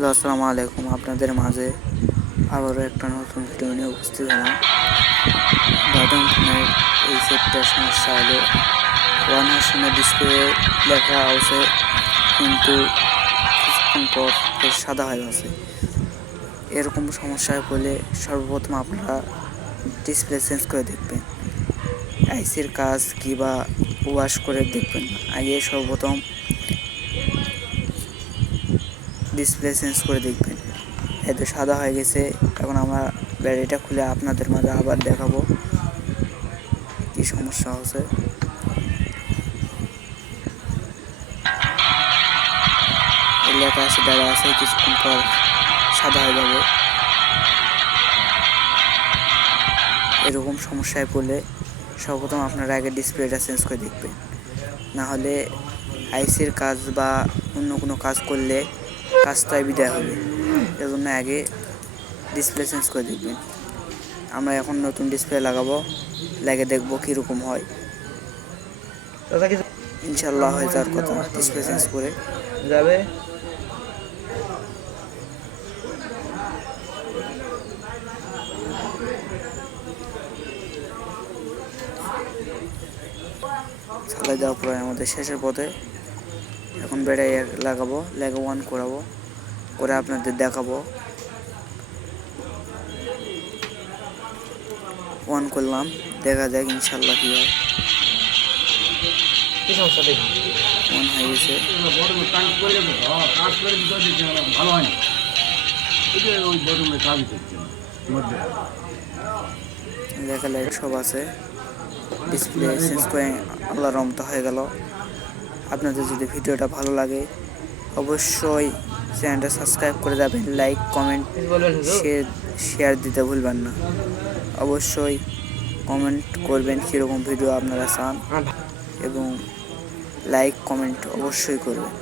Hello, আসসালামু আলাইকুম। আপনাদের মাঝে আবারও একটা নতুন ভিডিও নিয়ে উপস্থিত হলাম। বাটন ফোনের এই সেটটার সমস্যা হলো ওয়ান ডিসপ্লে লেখা আছে, কিন্তু কিছুক্ষণ পর সাদা হয়ে গেছে। এরকম সমস্যায় পড়লে সর্বপ্রথম আপনারা ডিসপ্লে চেঞ্জ করে দেখবেন। আইসির কাজ কিংবা ওয়াশ করে দেখবেন। আগে সর্বপ্রথম ডিসপ্লে চেঞ্জ করে দেখবেন। এতে সাদা হয়ে গেছে। এখন আমরা ব্যাটারিটা খুলে আপনাদের মাঝে আবার দেখাবো কি সমস্যা হচ্ছে। লেখা আছে, দেওয়া আছে, কিছুক্ষণ পর সাদা হয়ে যাবে। এরকম সমস্যায় পড়লে সর্বপ্রথম আপনারা আগে ডিসপ্লেটা চেঞ্জ করে দেখবেন। না হলে আইসির কাজ বা অন্য কোনো কাজ করলে কাজটাই বিদায় হবে। এজন্য আগে ডিসপ্লে চেঞ্জ করে দেখবেন। আমরা এখন নতুন ডিসপ্লে লাগাবো, লাগিয়ে দেখবো কীরকম হয়। ইনশাল্লাহ হয়ে যাওয়ার কথা ডিসপ্লে চেঞ্জ করে যাবে। চালাই দেওয়ার পরে আমাদের শেষের পথে। এখন ব্যাটারি লাগাবো, লেগে অন করাবো, করে আপনাদের দেখাবো। অন করলাম, দেখা যাক ইনশাল্লাহ কী হয়। অন হয়ে গেছে। লেখা লাইট সব আছে, ডিসপ্লে চেঞ্জ করে আল্লাহর রহমতে হয়ে গেল। আপনাদের যদি ভিডিওটা ভালো লাগে অবশ্যই চ্যানেলটা সাবস্ক্রাইব করে যাবেন, লাইক কমেন্ট শেয়ার দিতে ভুলবেন না। অবশ্যই কমেন্ট করবেন কীরকম ভিডিও আপনারা চান, এবং লাইক কমেন্ট অবশ্যই করবেন।